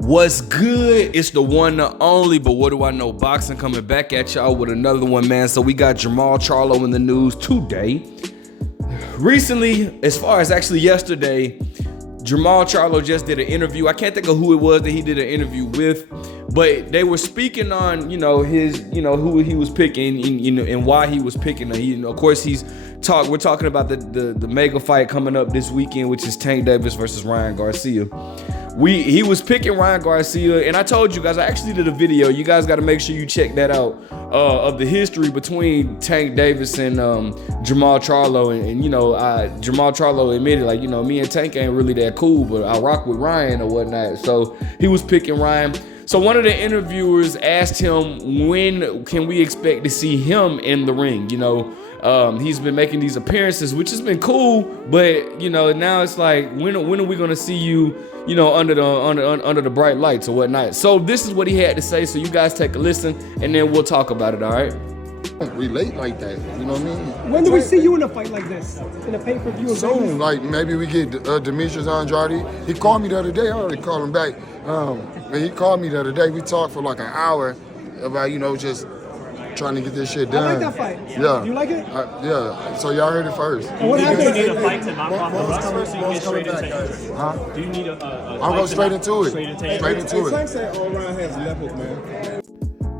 What's good? It's the one, the only, but what do I know? Boxing coming back at y'all with another one, man. So we got Jermall Charlo in the news today. Recently, as far as actually yesterday, Jermall Charlo just did an interview. I can't think of who it was that he did an interview with, but they were speaking on, his, who he was picking, and why he was picking. Of course, we're talking about the mega fight coming up this weekend, which is Tank Davis versus Ryan Garcia. He was picking Ryan Garcia, and I told you guys, I actually did a video. You guys got to make sure you check that out, of the history between Tank Davis and Jermall Charlo. And Jermall Charlo admitted, like, me and Tank ain't really that cool, but I rock with Ryan or whatnot. So he was picking Ryan. So one of the interviewers asked him, when can we expect to see him in the ring? He's been making these appearances, which has been cool, but now it's like, when are we gonna see you, under the bright lights or whatnot? So this is what he had to say. So you guys take a listen, and then we'll talk about it. All right. Relate like that, you know what I mean? When do we see you in a fight like this? In a pay-per-view? Soon, like maybe we get Demetrius Andrade. He called me the other day. I already called him back. He called me the other day. We talked for like an hour about just trying to get this shit done. I like that fight. Yeah. You like it? Yeah. So y'all heard it first. And what happened? Do you need a fight to knock off the wrestler so you get straight into it? Huh? Do you need a I'll go straight into it. Straight into it. Tank said all around has levels, man.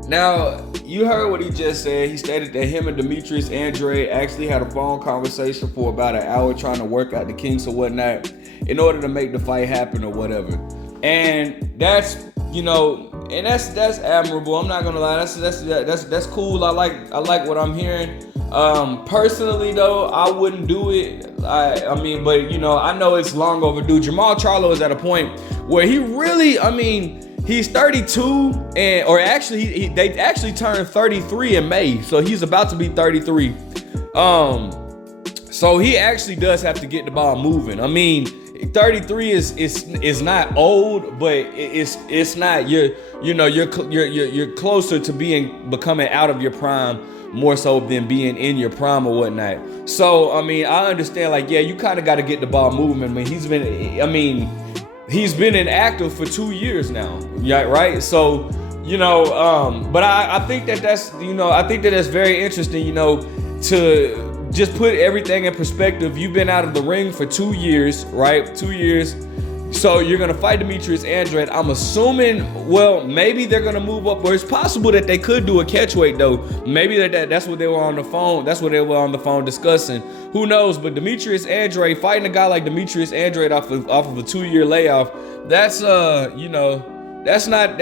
Now, you heard what he just said. He stated that him and Demetrius Andrade actually had a phone conversation for about an hour trying to work out the kinks or whatnot in order to make the fight happen or whatever. And that's, and that's admirable. I'm not gonna lie. That's cool. I like what I'm hearing. Personally though, I wouldn't do it. But I know it's long overdue. Jermall Charlo is at a point where he really, he's 32, they actually turned 33 in May, so he's about to be 33. So he actually does have to get the ball moving. 33 is not old, but it's not. You're closer to becoming out of your prime more so than being in your prime or whatnot. So I understand, like, yeah, you kind of got to get the ball moving. He's been inactive for 2 years now, yeah, right? So, but I think that's very interesting, to just put everything in perspective. You've been out of the ring for 2 years, right? 2 years. So you're gonna fight Demetrius Andrade. I'm assuming, well, maybe they're gonna move up, or it's possible that they could do a catchweight though. Maybe that's what they were on the phone. That's what they were on the phone discussing. Who knows? But Demetrius Andrade, fighting a guy like Demetrius Andrade off of a 2-year layoff, that's that's not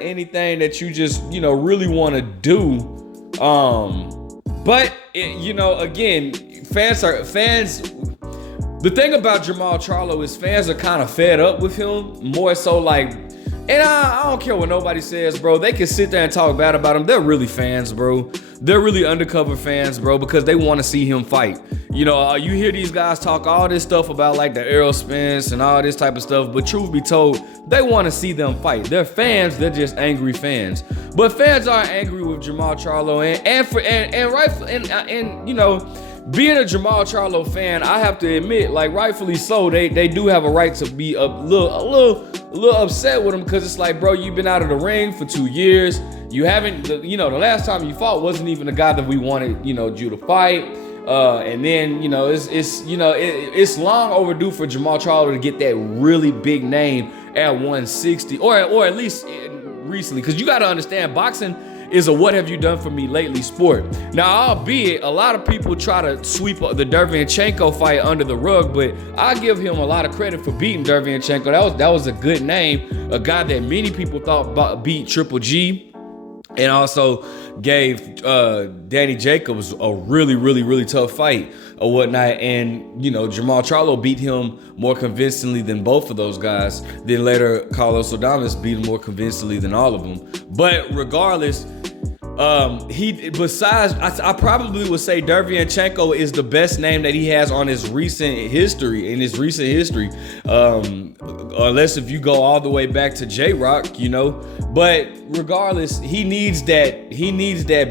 anything that you just really want to do. But again, fans. The thing about Jermall Charlo is fans are kind of fed up with him, more so like, and I don't care what nobody says, bro. They can sit there and talk bad about him. They're really fans, bro. They're really undercover fans, bro, because they want to see him fight. You hear these guys talk all this stuff about like the arrow spins and all this type of stuff, but truth be told, they want to see them fight. They're fans. They're just angry fans. But fans are angry with Jermall Charlo, being a Jermall Charlo fan, I have to admit, like, rightfully so, they do have a right to be a little upset with him, because it's like, bro, you've been out of the ring for 2 years. You haven't, the last time you fought wasn't even the guy that we wanted, you to fight. And then, it's long overdue for Jermall Charlo to get that really big name at 160, or at least recently, because you got to understand, boxing is a what have you done for me lately sport. Now, albeit a lot of people try to sweep the Derevyanchenko fight under the rug, but I give him a lot of credit for beating Derevyanchenko. That was a good name, a guy that many people thought beat Triple G, and also gave Danny Jacobs a really, really, really tough fight or whatnot. And Jermall Charlo beat him more convincingly than both of those guys. Then later, Carlos Adames beat him more convincingly than all of them. But regardless, I probably would say Derevyanchenko is the best name that he has on his recent history, unless if you go all the way back to J-Rock, but regardless, he needs that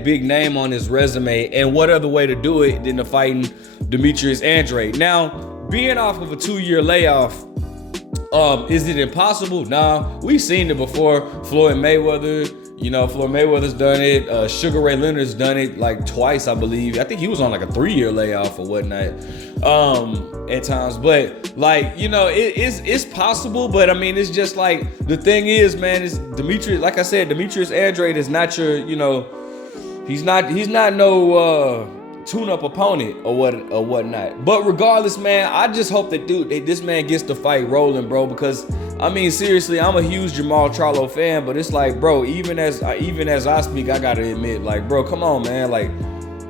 big name on his resume, and what other way to do it than to fighting Demetrius Andrade. Now, being off of a 2-year layoff, Is it impossible? Nah, we've seen it before. Floyd Mayweather, Floyd Mayweather's done it. Sugar Ray Leonard's done it like twice, I believe. I think he was on like a 3-year layoff or whatnot at times. But like, it's possible. But I mean, it's just like, the thing is, man, is Demetrius, like I said, Demetrius Andrade is not your, he's not no tune-up opponent or whatnot. But regardless, man, I just hope that this man gets the fight rolling, bro. Because I mean, seriously, I'm a huge Jermall Charlo fan, but it's like, bro, even as I speak, I gotta admit, like, bro, come on, man, like,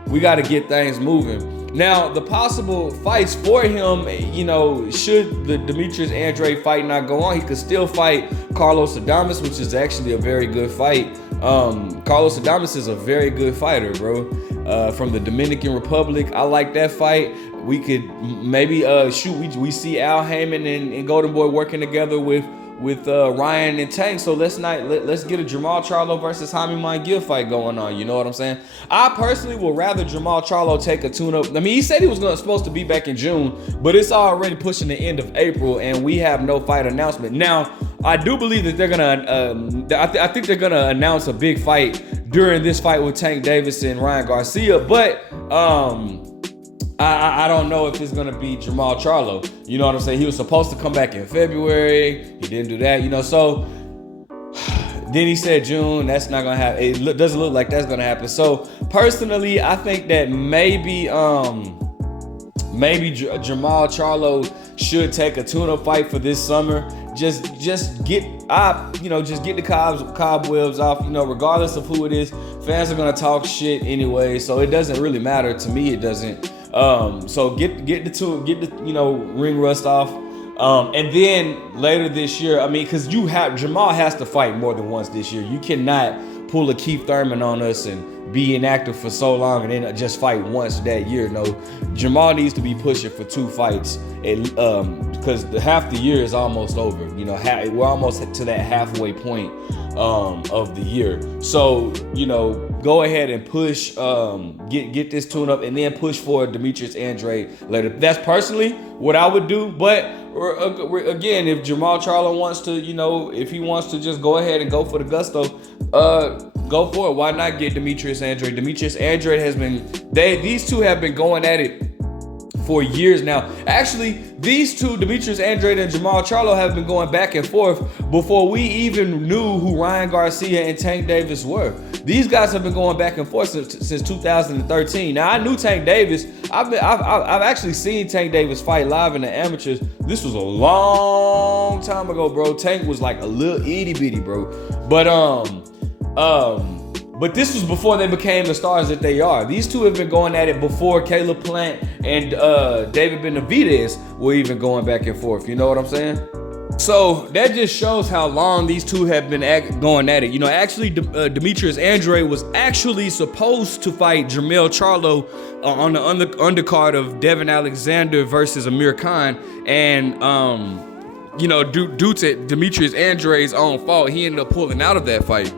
we gotta get things moving. Now, the possible fights for him, should the Demetrius Andrade fight not go on, he could still fight Carlos Adames, which is actually a very good fight. Carlos Adames is a very good fighter, bro. From the Dominican Republic. I like that fight. We could maybe we see Al Heyman and Golden Boy working together with Ryan and Tank. So let's get a Jermall Charlo versus Jaime Munguia fight going on. You know what I'm saying? I personally would rather Jermall Charlo take a tune-up. I mean, he said he was supposed to be back in June, but it's already pushing the end of April, and we have no fight announcement. Now, I do believe that they're gonna. I think they're gonna announce a big fight during this fight with Tank Davis and Ryan Garcia, but I don't know if it's gonna be Jermall Charlo. You know what I'm saying? He was supposed to come back in February. He didn't do that. So then he said June. That's not gonna happen. It doesn't look like that's gonna happen. So personally, I think that maybe Jermall Charlo should take a tune-up fight for this summer. Just get the cobwebs off. Regardless of who it is, fans are gonna talk shit anyway. So it doesn't really matter to me. It doesn't. So get the ring rust off. And then later this year, I mean, because Jermall has to fight more than once this year. You cannot pull a Keith Thurman on us and be inactive for so long and then just fight once that year. No, Jermall needs to be pushing for 2 fights, because half the year is almost over. We're almost to that halfway point of the year. So go ahead and push, get this tune up, and then push for Demetrius Andrade later. That's personally what I would do. But again, if Jermall Charlo wants to, if he wants to just go ahead and go for the gusto, go for it. Why not get Demetrius Andrade? Demetrius Andrade these two have been going at it for years now. Actually, these two, Demetrius Andrade and Jermall Charlo, have been going back and forth before we even knew who Ryan Garcia and Tank Davis were. These guys have been going back and forth since 2013. Now, I knew Tank Davis. I've actually seen Tank Davis fight live in the amateurs. This was a long time ago, bro. Tank was like a little itty bitty, bro. But this was before they became the stars that they are. These two have been going at it before Caleb Plant and David Benavidez were even going back and forth. You know what I'm saying? So that just shows how long these two have been going at it. Actually, Demetrius Andrade was actually supposed to fight Jamel Charlo on the undercard of Devin Alexander versus Amir Khan. And, due to Demetrius Andrade's own fault, he ended up pulling out of that fight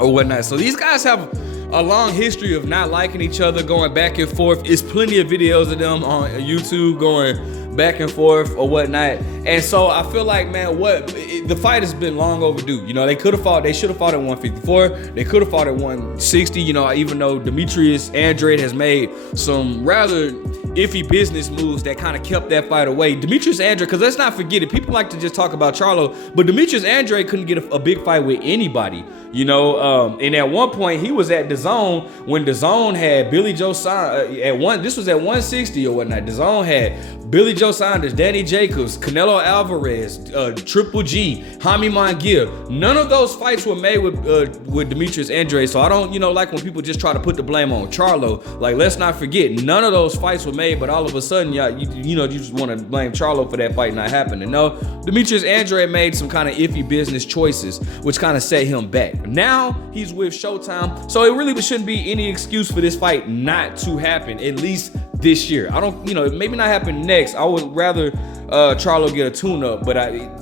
or whatnot. So these guys have a long history of not liking each other, going back and forth. It's plenty of videos of them on YouTube going back and forth or whatnot. And so I feel like, man, the fight has been long overdue. They should have fought at 154. They could have fought at 160. Even though Demetrius Andrade has made some rather iffy business moves that kind of kept that fight away. Demetrius Andrade, because let's not forget it, people like to just talk about Charlo, but Demetrius Andrade couldn't get a big fight with anybody. And at one point he was at DAZN when DAZN had Billy Joe Saunders this was at 160 or whatnot. DAZN had Billy Joe Saunders, Danny Jacobs, Canelo Alvarez, Triple G, Jaime Munguia. None of those fights were made with Demetrius Andrade. So I don't, like when people just try to put the blame on Charlo. Like, let's not forget, none of those fights were made, but all of a sudden, you just want to blame Charlo for that fight not happening. No, Demetrius Andrade made some kind of iffy business choices, which kind of set him back. Now he's with Showtime, so it really shouldn't be any excuse for this fight not to happen, at least this year. I don't, maybe not happen next. I would rather Charlo get a tune-up, but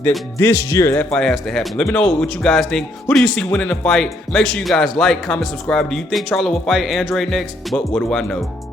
this year that fight has to happen. Let me know what you guys think. Who do you see winning the fight? Make sure you guys like, comment, subscribe. Do you think Charlo will fight Andrade next? But what do I know?